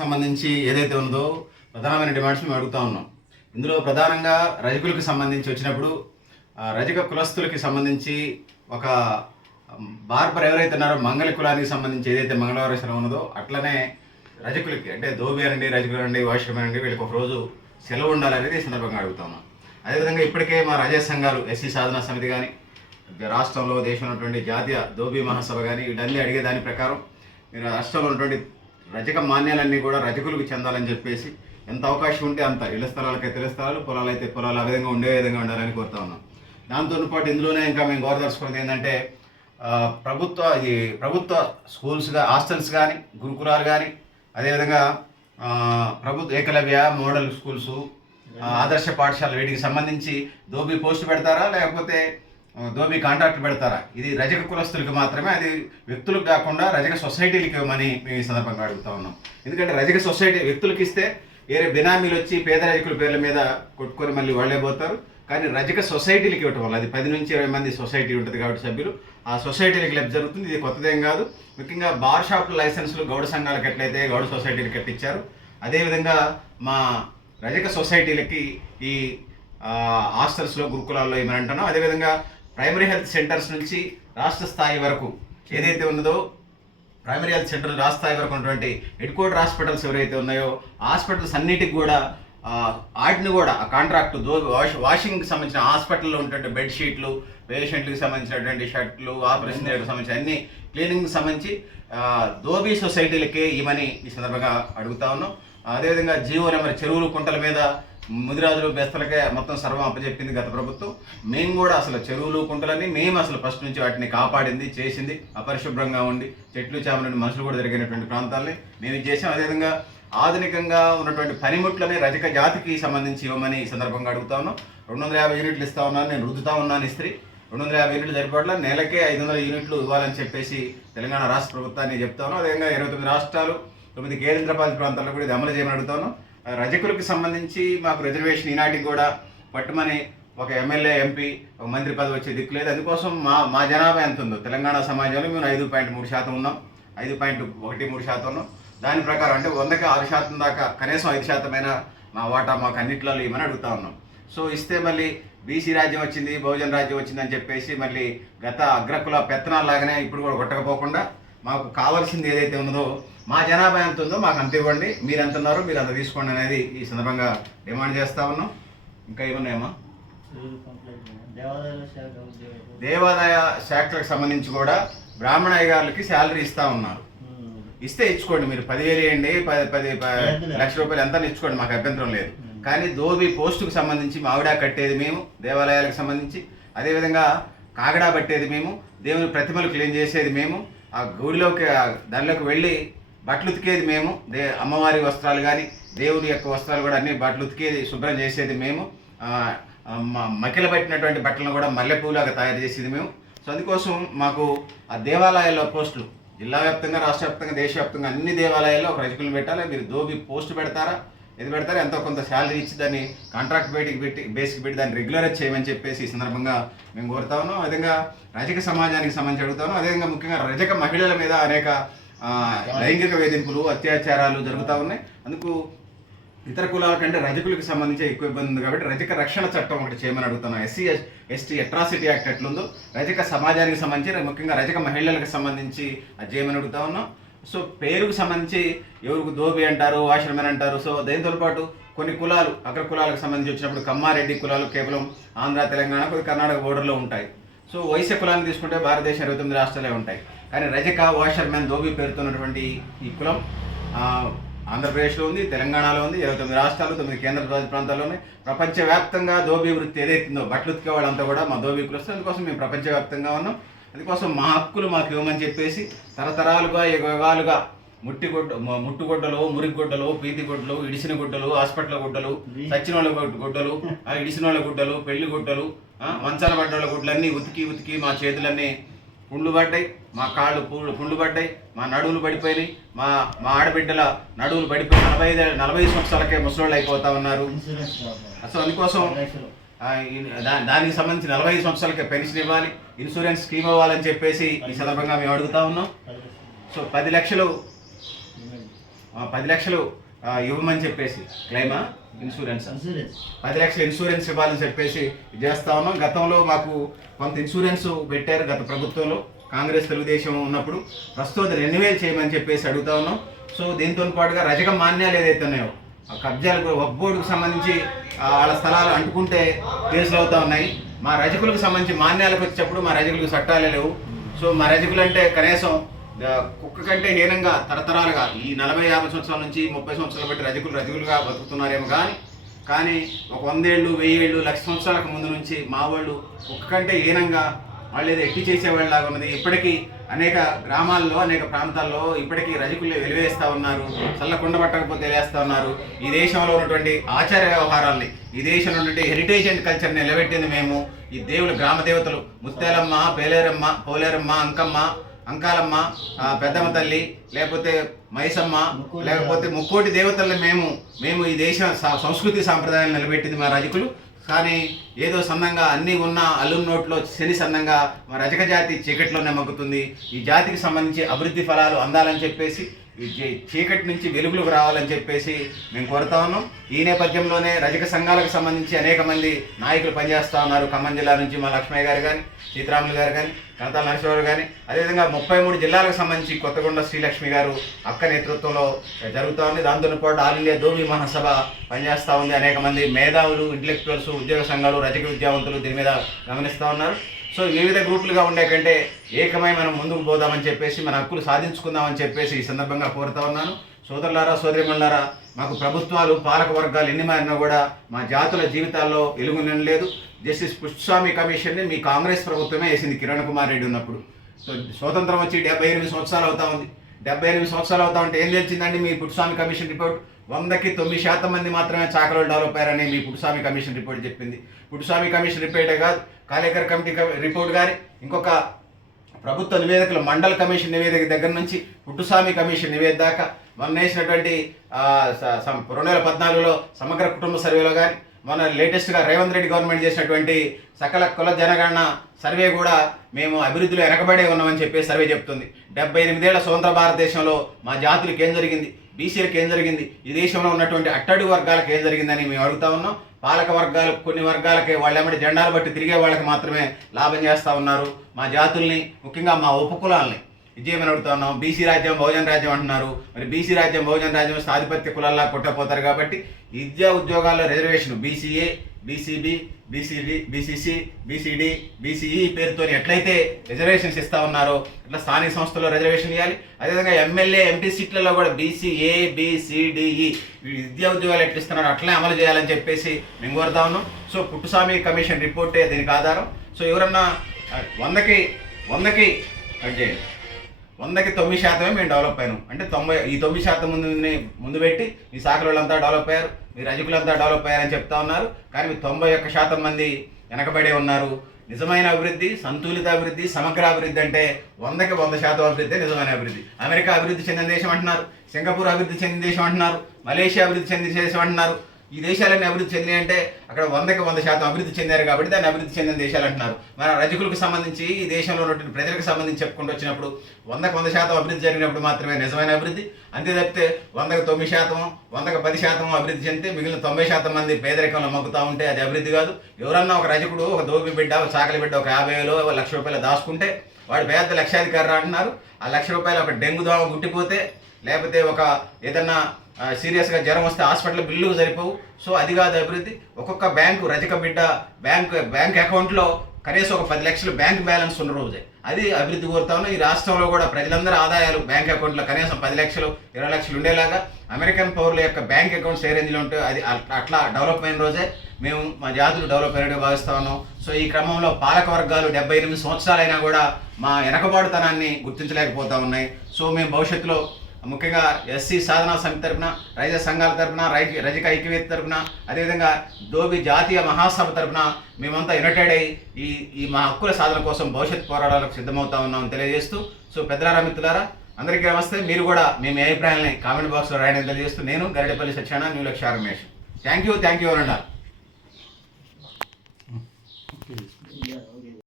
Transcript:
సంబంధించి ఏదైతే ఉందో ప్రధానమైన డిమాండ్స్ మేము అడుగుతా ఉన్నాం. ఇందులో ప్రధానంగా రజకులకు సంబంధించి వచ్చినప్పుడు రజక కులస్తులకి సంబంధించి ఒక బార్బర్ ఎవరైతే ఉన్నారో మంగళ కులానికి సంబంధించి ఏదైతే మంగళవారేశ్వరం ఉన్నదో అట్లనే రజకులకి అంటే ధోబి అనండి రజకులు అనండి వాష్యం అనండి వీళ్ళకి ఒక రోజు సెలవు ఉండాలనేది ఈ సందర్భంగా అడుగుతాము అదేవిధంగా ఇప్పటికే మా రజ సంఘాలు ఎస్సీ సాధన సమితి కానీ రాష్ట్రంలో దేశంలో ఉన్నటువంటి జాతీయ ధోబీ మహాసభ కానీ వీటన్నీ అడిగే దాని ప్రకారం మీరు రాష్ట్రంలో ఉన్నటువంటి రజక మాన్యాలన్నీ కూడా రజకులకు చెందాలని చెప్పేసి ఎంత అవకాశం ఉంటే అంత ఇళ్ళ స్థలాలకైతే ఇళ్ళ స్థలాలు పొలాలు అయితే పొలాలు ఆ విధంగా ఉండే విధంగా ఉండాలని కోరుతా ఉన్నాం. దాంతో పాటు ఇందులోనే ఇంకా మేము గౌరవదలుచుకున్నది ఏంటంటే ప్రభుత్వ ఈ ప్రభుత్వ స్కూల్స్గా హాస్టల్స్ కానీ గురుకులాలు కానీ అదేవిధంగా ప్రభుత్వ ఏకలవ్య మోడల్ స్కూల్స్ ఆదర్శ పాఠశాల వీటికి సంబంధించి దోబీ పోస్ట్ పెడతారా? లేకపోతే దోబీ కాంట్రాక్ట్ పెడతారా? ఇది రజక కులస్తులకు మాత్రమే అది వ్యక్తులకు కాకుండా రజక సొసైటీలకి ఇవ్వమని మేము ఈ సందర్భంగా అడుగుతా ఉన్నాం. ఎందుకంటే రజక సొసైటీ వ్యక్తులకి ఇస్తే వేరే బినామీలు వచ్చి పేద రజకుల పేర్ల మీద కొట్టుకొని మళ్ళీ వాళ్ళే పోతారు. కానీ రజక సొసైటీలకి ఇవ్వటం వల్ల అది పది నుంచి ఇరవై మంది సొసైటీ ఉంటుంది కాబట్టి సభ్యులు ఆ సొసైటీలకి లబ్ధి జరుగుతుంది. ఇది కొత్తదేం కాదు. ముఖ్యంగా బార్ షాప్ లైసెన్సులు గౌడ సంఘాలకు ఎట్లయితే గౌడ సొసైటీలకి ఎట్టిచ్చారు అదేవిధంగా మా రజక సొసైటీలకి ఈ హాస్టల్స్లో గురుకులాల్లో ఏమని అంటున్నాం అదేవిధంగా ప్రైమరీ హెల్త్ సెంటర్స్ నుంచి రాష్ట్ర స్థాయి వరకు ఏదైతే ఉన్నదో ప్రైమరీ హెల్త్ సెంటర్ రాష్ట్ర స్థాయి వరకు ఉన్నటువంటి హెడ్ హాస్పిటల్స్ ఎవరైతే ఉన్నాయో హాస్పిటల్స్ అన్నిటికి కూడా వాటిని కూడా ఆ కాంట్రాక్ట్ దో వాష్ వాషింగ్కి సంబంధించిన హాస్పిటల్లో ఉన్నటువంటి బెడ్షీట్లు పేషెంట్కి సంబంధించినటువంటి షర్ట్లు ఆపరేషన్ థియేటర్కి సంబంధించిన అన్ని క్లీనింగ్కి సంబంధించి దోబీ సొసైటీలకే ఇవ్వమని ఈ సందర్భంగా అడుగుతా ఉన్నాం. అదేవిధంగా జీవో నెంబర్ చెరువులు కుంటల మీద ముదిరాజులు బెస్తలకే మొత్తం సర్వం అప్పచెప్పింది గత ప్రభుత్వం. మేము కూడా అసలు చెరువులు కుంటలన్నీ మేము అసలు ఫస్ట్ నుంచి వాటిని కాపాడింది చేసింది అపరిశుభ్రంగా ఉండి చెట్లు చేమ మనుషులు కూడా జరిగినటువంటి ప్రాంతాలని మేము ఇది చేసాం అదేవిధంగా ఆధునికంగా ఉన్నటువంటి పనిముట్లని రజక జాతికి సంబంధించి ఇవ్వమని ఈ సందర్భంగా అడుగుతా ఉన్నాం. రెండు వందల యాభై యూనిట్లు ఇస్తా ఉన్నాను నేను రుద్దుతా ఉన్నాను ఇస్త్రీ. రెండు వందల యాభై యూనిట్లు సరిపట్ల నెలకే ఐదు వందల యూనిట్లు ఇవ్వాలని చెప్పేసి తెలంగాణ రాష్ట్ర ప్రభుత్వాన్ని చెప్తాను అదేవిధంగా ఇరవై తొమ్మిది రాష్ట్రాలు తొమ్మిది కేంద్రపాలిత ప్రాంతాల్లో కూడా ఇది అమలు చేయమని అడుగుతాను రజకులకు సంబంధించి మాకు రిజర్వేషన్ ఈనాటికి కూడా పట్టుమని ఒక ఎమ్మెల్యే ఎంపీ ఒక మంత్రి పదవి వచ్చే దిక్కు లేదు. అందుకోసం మా మా జనాభా ఎంత ఉందో తెలంగాణ సమాజంలో మేము ఐదు పాయింట్ మూడు శాతం ఉన్నాం. ఐదు పాయింట్ ఒకటి మూడు శాతం ఉన్నాం. దాని ప్రకారం అంటే వందకి ఆరు శాతం దాకా కనీసం ఐదు శాతమైన మా వాటా మాకు అన్నింటిలో ఇవ్వమని అడుగుతా ఉన్నాం. సో ఇస్తే మళ్ళీ బీసీ రాజ్యం వచ్చింది బహుజన రాజ్యం వచ్చింది అని చెప్పేసి మళ్ళీ గత అగ్రకుల పెత్తనాలు లాగానే ఇప్పుడు కూడా కొట్టకపోకుండా మాకు కావాల్సింది ఏదైతే ఉన్నదో మా జనాభా ఎంత ఉందో మాకు అంత ఇవ్వండి. మీరు ఎంత ఉన్నారో మీరు అంత తీసుకోండి అనేది ఈ సందర్భంగా డిమాండ్ చేస్తా ఉన్నాం. ఇంకా ఏమున్నాయమ్మా దేవాదాయ శాఖలకు సంబంధించి కూడా బ్రాహ్మణ అయ్యగారులకి శాలరీ ఇస్తా ఉన్నారు. ఇస్తే ఇచ్చుకోండి మీరు. పదివేలు వేయండి పది పది లక్ష రూపాయలు ఎంత ఇచ్చుకోండి మాకు అభ్యంతరం లేదు. కానీ ధోబి పోస్టుకు సంబంధించి మావిడా కట్టేది మేము దేవాలయాలకు సంబంధించి. అదేవిధంగా కాగడా పట్టేది మేము దేవుని ప్రతిమలు క్లీన్ చేసేది మేము. ఆ గుడిలోకి దానిలోకి వెళ్ళి బట్టలు ఉతికేది మేము. దే అమ్మవారి వస్త్రాలు కానీ దేవుని యొక్క వస్త్రాలు కూడా అన్ని బట్టలు ఉతికేది శుభ్రం చేసేది మేము. మకిల పట్టినటువంటి బట్టలను కూడా మల్లెపూలాగా తయారు చేసేది మేము. సో అందుకోసం మాకు ఆ దేవాలయాల్లో పోస్టులు జిల్లా వ్యాప్తంగా రాష్ట్ర వ్యాప్తంగా దేశవ్యాప్తంగా అన్ని దేవాలయాల్లో ఒక రజకులను పెట్టాలి. మీరు దోబి పోస్ట్ పెడతారా? ఇది పెడతారా? ఎంతో కొంత శాలరీ ఇచ్చి దాన్ని కాంట్రాక్ట్ బయటికి పెట్టి బేసిక్ పెట్టి దాన్ని రెగ్యులరైజ్ చేయమని చెప్పేసి ఈ సందర్భంగా మేము కోరుతా ఉన్నాం. అదేవిధంగా రజక సమాజానికి సంబంధించి అడుగుతాను అదేవిధంగా ముఖ్యంగా రజక మహిళల మీద అనేక లైంగిక వేధింపులు అత్యాచారాలు జరుగుతూ ఉన్నాయి. అందుకు ఇతర కులాల కంటే రజకులకు సంబంధించి ఎక్కువ ఇబ్బంది ఉంది కాబట్టి రజక రక్షణ చట్టం ఒకటి చేయమని అడుగుతున్నాం. ఎస్సీ ఎస్టీ అట్రాసిటీ యాక్ట్ ఎట్లుందో రజక సమాజానికి సంబంధించి ముఖ్యంగా రజక మహిళలకు సంబంధించి అది చేయమని అడుగుతా ఉన్నాం. సో పేరుకు సంబంధించి ఎవరికి దోబి అంటారు వాషర్మెన్ అంటారు సో దేనితో పాటు కొన్ని కులాలు అగ్ర కులాలకు సంబంధించి వచ్చినప్పుడు కమ్మారెడ్డి కులాలు కేవలం ఆంధ్ర తెలంగాణ కర్ణాటక బోర్డర్లో ఉంటాయి. సో వైశ్య కులాన్ని తీసుకుంటే భారతదేశం ఇరవై తొమ్మిది రాష్ట్రాలే ఉంటాయి. కానీ రజక వాషర్మెన్ దోబి పేరుతో ఉన్నటువంటి ఈ కులం ఆంధ్రప్రదేశ్లో ఉంది తెలంగాణలో ఉంది ఇరవై తొమ్మిది రాష్ట్రాలు తొమ్మిది కేంద్ర ప్రాంతాల్లో ఉన్నాయి ప్రపంచవ్యాప్తంగా ధోబీ వృత్తి ఏదైతుందో బట్టలు ఉతికే వాళ్ళంతా కూడా మా ధోబీ కులస్తులు అందుకోసం మేము ప్రపంచవ్యాప్తంగా ఉన్నాం. అందుకోసం మా హక్కులు మాకు ఇవ్వమని చెప్పేసి తరతరాలుగా యుగాలుగా ముట్టి గుడ్డ ముట్టుగుడ్డలు మురిగుడ్డలు పీతి గుడ్డలు ఇడిసిన గుడ్డలు హాస్పిటల్ గుడ్డలు సచ్చిన వాళ్ళ గుడ్- గుడ్డలు ఇడిసిన వాళ్ళ గుడ్డలు పెళ్ళి గుడ్డలు మంచాల పడ్డ వాళ్ళ గుడ్డలన్నీ ఉతికి ఉతికి మా చేతులన్నీ పుండ్లు పడ్డాయి మా కాళ్ళు పుండ్లు పుండ్లు పడ్డాయి మా నడువులు పడిపోయినాయి మా మా ఆడబిడ్డల నడువులు పడిపోయి నలభై ఐదు నలభై ఐదు సంవత్సరాలకే ముసలోళ్ళు అయిపోతా ఉన్నారు. అసలు అందుకోసం దానికి సంబంధించి నలభై ఐదు సంవత్సరాలకి పెన్షన్ ఇవ్వాలి ఇన్సూరెన్స్ స్కీమ్ ఇవ్వాలని చెప్పేసి ఈ సందర్భంగా మేము అడుగుతా ఉన్నాం. సో పది లక్షలు పది లక్షలు ఇవ్వమని చెప్పేసి. క్లైమా? ఇన్సూరెన్స్ పది లక్షల ఇన్సూరెన్స్ ఇవ్వాలని చెప్పేసి చేస్తా ఉన్నాం గతంలో మాకు కొంత ఇన్సూరెన్స్ పెట్టారు గత ప్రభుత్వంలో. కాంగ్రెస్ తెలుగుదేశం ఉన్నప్పుడు ప్రస్తుతం రెన్యువేల్ చేయమని చెప్పేసి అడుగుతా ఉన్నాం. సో దీంతో పాటుగా రజక మాన్యాలు ఏదైతే ఉన్నాయో ఆ కబ్జాలకు వక్ఫ్ బోర్డుకు సంబంధించి వాళ్ళ స్థలాలు అంటుకుంటే కేసులు అవుతా ఉన్నాయి. మా రజకులకు సంబంధించి మాన్యాలకు వచ్చేటప్పుడు మా రజకులకు చట్టాలే లేవు. సో మా రజకులు అంటే కనీసం కుక్క కంటే హీనంగా తరతరాలుగా ఈ నలభై యాభై సంవత్సరాల నుంచి ముప్పై సంవత్సరాలు బట్టి రజకులు రజకులుగా బతుకుతున్నారేమో కానీ కానీ ఒక వందేళ్ళు వెయ్యేళ్ళు లక్ష సంవత్సరాలకు ముందు నుంచి మా వాళ్ళు కుక్క కంటే హీనంగా వాళ్ళు ఏదో ఎట్టి చేసేవాళ్ళలాగా ఉన్నది. ఇప్పటికీ అనేక గ్రామాల్లో అనేక ప్రాంతాల్లో ఇప్పటికీ రజకులే వెలివేస్తూ ఉన్నారు చల్లకుండ పట్టకపోతే వెలివేస్తూ ఉన్నారు. ఈ దేశంలో ఉన్నటువంటి ఆచార వ్యవహారాల్ని ఈ దేశంలో ఉన్నటువంటి హెరిటేజ్ అండ్ కల్చర్ని నిలబెట్టింది మేము. ఈ దేవులు గ్రామ దేవతలు ముత్తేలమ్మ పేలేరమ్మ పోలేరమ్మ అంకమ్మ అంకాలమ్మ పెద్దమ్మ తల్లి లేకపోతే మైసమ్మ లేకపోతే ముక్కోటి దేవతల్ని మేము మేము ఈ దేశ సంస్కృతి సాంప్రదాయాలు నిలబెట్టింది మా రజకులు. కానీ ఏదో సన్నంగా అన్నీ ఉన్న అల్లు నోట్లో శని సన్నంగా మా రజక జాతి చీకట్లోనే మగ్గుతుంది. ఈ జాతికి సంబంధించి అభివృద్ధి ఫలాలు అందాలని చెప్పేసి చీకటి నుంచి వెలుగులకు రావాలని చెప్పేసి మేము కోరుతా ఉన్నాం. ఈ నేపథ్యంలోనే రజక సంఘాలకు సంబంధించి అనేక మంది నాయకులు పనిచేస్తూ ఉన్నారు. ఖమ్మం జిల్లా నుంచి మా లక్ష్మయ్య గారు కానీ సీతారాములు గారు కానీ కనతాల నరసింహరావు కానీ అదేవిధంగా ముప్పై మూడు జిల్లాలకు సంబంధించి కొత్తగొండ శ్రీలక్ష్మి గారు అక్క నేతృత్వంలో జరుగుతూ ఉంది. దాంతో పాటు ఆల్ ఇండియా దోబి మహాసభ పనిచేస్తూ ఉంది. అనేక మంది మేధావులు ఇంటలెక్చువల్స్ ఉద్యోగ సంఘాలు రజక విద్యావంతులు దీని మీద గమనిస్తూ ఉన్నారు. సో వివిధ గ్రూపులుగా ఉండే కంటే ఏకమై మనం ముందుకు పోదామని చెప్పేసి మన హక్కులు సాధించుకుందామని చెప్పేసి ఈ సందర్భంగా కోరుతా ఉన్నాను. సోదరులారా సోదరిమణులారా మాకు ప్రభుత్వాలు పాలక వర్గాలు ఎన్ని మారినా కూడా మా జాతుల జీవితాల్లో వెలుగు లేదు. జస్టిస్ పుష్స్వామి కమిషన్ని మీ కాంగ్రెస్ ప్రభుత్వమే వేసింది కిరణ్ కుమార్ రెడ్డి ఉన్నప్పుడు. సో స్వతంత్రం వచ్చి డెబ్బై ఎనిమిది సంవత్సరాలు అవుతా ఉంది. డెబ్బై ఎనిమిది సంవత్సరాలు అవుతా ఉంటే ఏం తెలిసిందండి మీ పుట్టుస్వామి కమిషన్ రిపోర్ట్ వందకి తొమ్మిది శాతం మంది మాత్రమే చాకలు డెవలప్ అయ్యారని మీ పుట్టుస్వామి కమిషన్ రిపోర్ట్ చెప్పింది. పుట్టుస్వామి కమిషన్ రిపోర్టే కాదు కాలేకర్ కమిటీ రిపోర్ట్ కానీ ఇంకొక ప్రభుత్వ నివేదికలు మండల కమిషన్ నివేదిక దగ్గర నుంచి పుట్టుస్వామి కమిషన్ నివేదిక దాకా మొన్న వేసినటువంటి స- రెండు వేల పద్నాలుగులో సమగ్ర కుటుంబ సర్వేలో కానీ మొన్న లేటెస్ట్గా రేవంత్ రెడ్డి గవర్నమెంట్ చేసినటువంటి సకల కుల జనగణన సర్వే కూడా మేము అభివృద్ధిలో వెనకబడే ఉన్నామని చెప్పి సర్వే చెప్తుంది. డెబ్బై ఎనిమిదేళ్ళ స్వతంత్ర భారతదేశంలో మా జాతులకు ఏం జరిగింది? బీసీలకు ఏం జరిగింది? ఈ దేశంలో ఉన్నటువంటి అట్టడుగు వర్గాలకు ఏం జరిగిందని మేము అడుగుతా ఉన్నాం. పాలక వర్గాలు కొన్ని వర్గాలకి వాళ్ళెమ్మడి జెండాలు బట్టి తిరిగే వాళ్ళకి మాత్రమే లాభం చేస్తూ ఉన్నారు. మా జాతుల్ని ముఖ్యంగా మా ఉపకులాల్ని విజయమని అడుగుతా ఉన్నాం. బీసీ రాజ్యం బహుజన రాజ్యం అంటున్నారు. మరి బీసీ రాజ్యం బహుజన రాజ్యం సాధిపత్య కులాల్లా కొట్టపోతారు కాబట్టి విద్యా ఉద్యోగాల్లో reservation BCA BCB BCD BCC BCD BCE పేరుతో ఎట్లయితే రిజర్వేషన్స్ ఇస్తా ఉన్నారో ఇట్లా స్థానిక సంస్థల్లో రిజర్వేషన్ ఇవ్వాలి అదేవిధంగా ఎమ్మెల్యే ఎంపీ సీట్లలో కూడా బీసీఏ బీసీడిఈ విద్యా ఉద్యోగాలు ఎట్లా ఇస్తున్నారో అట్లనే అమలు చేయాలని చెప్పేసి మేము కోరుతా ఉన్నాం. సో పుట్టుస్వామి కమిషన్ రిపోర్టే దీనికి ఆధారం. సో ఎవరన్నా వందకి వందకి కట్ చేయండి. వందకి తొమ్మిది శాతమే మేము డెవలప్ అయ్యాము అంటే తొంభై ఈ తొమ్మిది శాతం ముందు ముందు పెట్టి మీ శాఖల వాళ్ళంతా డెవలప్ అయ్యారు మీ రజకులంతా డెవలప్ అయ్యారని చెప్తా ఉన్నారు. కానీ మీ తొంభై ఒక్క శాతం మంది వెనకబడే ఉన్నారు. నిజమైన అభివృద్ధి సంతులిత అభివృద్ధి సమగ్ర అభివృద్ధి అంటే వందకి వంద శాతం అభివృద్ధి నిజమైన అభివృద్ధి. అమెరికా అభివృద్ధి చెందిన దేశం అంటున్నారు సింగపూర్ అభివృద్ధి చెందిన దేశం అంటున్నారు మలేషియా అభివృద్ధి చెందిన దేశం అంటున్నారు. ఈ దేశాలన్నీ అభివృద్ధి చెందినాయి అంటే అక్కడ వందకి వంద శాతం అభివృద్ధి చెందారు కాబట్టి దాన్ని అభివృద్ధి చెందిన దేశాలు అంటున్నారు. మన రజకులకు సంబంధించి ఈ దేశంలో ఉన్నటువంటి ప్రజలకు సంబంధించి చెప్పుకుంటూ వచ్చినప్పుడు వందకు వంద శాతం అభివృద్ధి జరిగినప్పుడు మాత్రమే నిజమైన అభివృద్ధి. అంతే తప్పితే వందకు తొమ్మిది శాతం వందకు పది శాతం అభివృద్ధి చెందితే మిగిలిన తొంభై శాతం మంది పేదరికంలో మగ్గుతూ ఉంటే అది అభివృద్ధి కాదు. ఎవరన్నా ఒక రజకుడు ఒక దోబి బిడ్డ ఒక చాకలి బిడ్డ ఒక యాభై వేలు లక్ష రూపాయలు దాచుకుంటే వాడు పేద లక్షాధికారి అంటున్నారు. ఆ లక్ష రూపాయలు ఒక డెంగు దోమ గుట్టిపోతే లేకపోతే ఒక ఏదన్నా సీరియస్గా జ్వరం వస్తే హాస్పిటల్ బిల్లు సరిపోవు. సో అది కాదు అభివృద్ధి. ఒక్కొక్క బ్యాంకు రజక బిడ్డ బ్యాంక్ బ్యాంక్ అకౌంట్లో కనీసం ఒక పది లక్షలు బ్యాంక్ బ్యాలెన్స్ ఉన్న రోజే. అది అభివృద్ధి కోరుతాను ఈ రాష్ట్రంలో కూడా ప్రజలందరూ ఆదాయాలు బ్యాంక్ అకౌంట్లో కనీసం పది లక్షలు ఇరవై లక్షలు ఉండేలాగా అమెరికన్ పౌరుల యొక్క బ్యాంక్ అకౌంట్స్ ఏ రేంజ్లో ఉంటే అది అట్లా- అట్లా డెవలప్ అయిన రోజే మేము మా జాతులు డెవలప్ అయినట్టు భావిస్తా ఉన్నాం. సో ఈ క్రమంలో పాలక వర్గాలు డెబ్బై ఎనిమిది సంవత్సరాలైనా కూడా మా వెనకబాటుతనాన్ని గుర్తించలేకపోతా ఉన్నాయి. సో మేము భవిష్యత్తులో ముఖ్యంగా ఎస్సీ సాధనా సమితి తరపున రైత సంఘాల తరపున రై రజక ఐక్యవేత్త తరఫున అదేవిధంగా దోబి జాతీయ మహాసభ తరపున మేమంతా యునైటెడ్ అయ్యి ఈ ఈ మా హక్కుల సాధన కోసం భవిష్యత్ పోరాటాలకు సిద్ధమవుతా ఉన్నామని తెలియజేస్తూ సో పెద్దలారా మిత్రులారా అందరికీ నమస్తే. మీరు కూడా మేము ఏ అభిప్రాయాలని కామెంట్ బాక్స్లో రాయడం తెలియజేస్తూ నేను Garidapalli Satyana new Lakshya Ramesh thank you thank you అనండి ఓకే